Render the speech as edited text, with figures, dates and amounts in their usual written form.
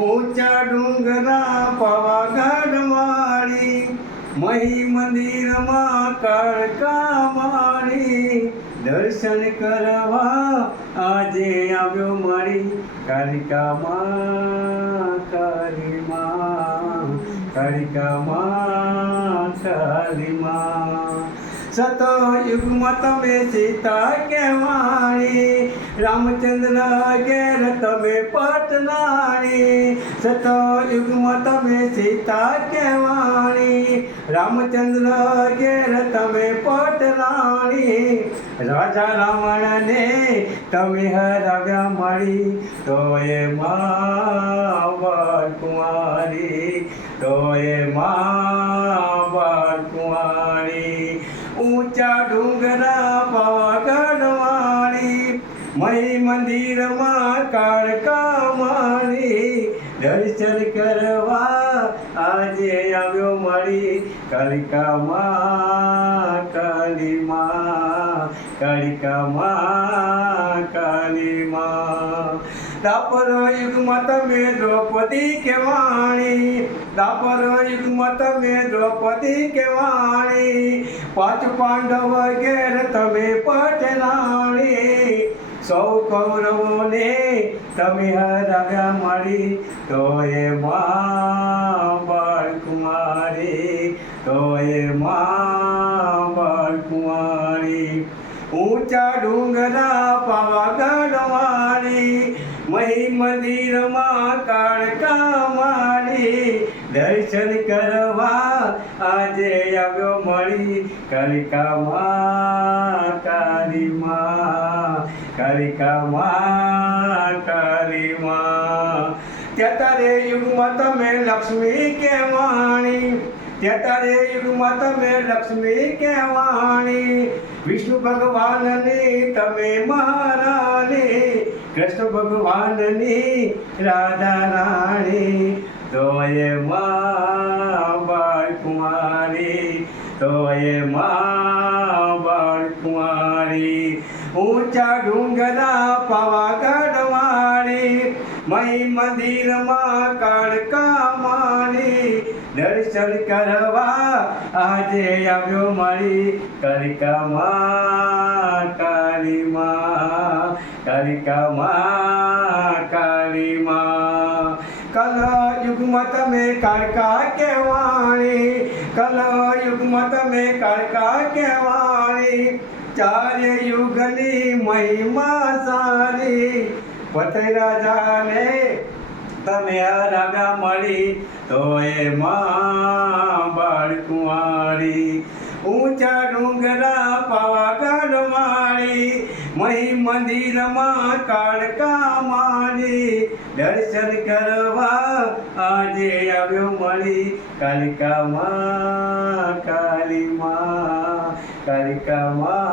ઊંચા ડુંગરા પાવાગઢ માળી, મહી મંદિરમાં કાળકા માળી, દર્શન કરવા આજે આવ્યો મળી, કાલિકા માં કાલી માં, કાલિકા માં કાલી માં. સતયુગમાં તમે સીતા કહેવાણી, રામચંદ્ર ઘેર તમે પટનાણી. સતયુગમાં તમે સીતા કહેવાણી, રામચંદ્ર ઘેર તમે પટનાણી. રાજા રાવણને તમે હરાવ્યા મળી, તો એ માં કુંવારી, તો એ માં કુંવારી. ઊંચા ડુંગરા પાવાગઢ વાળી, મહી મંદિરમાં કાળકા માળી, દર્શન કરવા આજે આવ્યો મળી, કાલિકા માં કાલી માં, કાલિકા માં કાલી માં. દાપર યુગમાં તમે દ્રૌપદી કહેવાણી, દાપર યુગમાં તમે દ્રૌપદી કહેવાણી, પાંચ પાંડવ ઘેર તમે પટનાણી. સૌ કૌરવોને તમે હરાવ્યા મળી, તો એ માં બાળકુમારી, તો એ માં બાળકુમારી. ઊંચા ડુંગરા પાવાગઢ વાળી, મહી મંદિરમાં કાળકા માળી, દર્શન કરવા આજે આવ્યો મળી, કાલિકા માં કાલી માં, કાલિકા માં કાલી માં. ત્યાતારે યુગમાં તમે લક્ષ્મી કહેવાણી, ત્યાતારે યુગમાં તમે લક્ષ્મી કહેવાણી, વિષ્ણુ ભગવાનની તમે મહારાણી, કૃષ્ણ ભગવાનની રાધા રાણી, તો એ માં બાળકુમારી, તો એ માં બાળકુમારી. ઊંચા ડુંગરા પાવાગઢ વાળી, મહી મંદિરમાં કાળકા માળી, દર્શન કરવા આજે આવ્યો મળી, કાલિકા માં કાલી માં, કાલિકા માં કાલી માં. કલયુગમાં તમે કાળકા કહેવાણી, કલયુગમાં તમે કાળકા કહેવાણી, ચારે યુગની મહિમા સારી, પતઈ રાજાને તમે હરાવ્યા મળી, તો એ માં બાળકુંવારી. ઊંચા ડુંગરા પાવાગઢ વાળી, મહી મંદિરમાં કાળકા માળી, દર્શન કરવા આજે આવ્યો મળી, કાલિકા માં કાલી માં, કાલિકા માં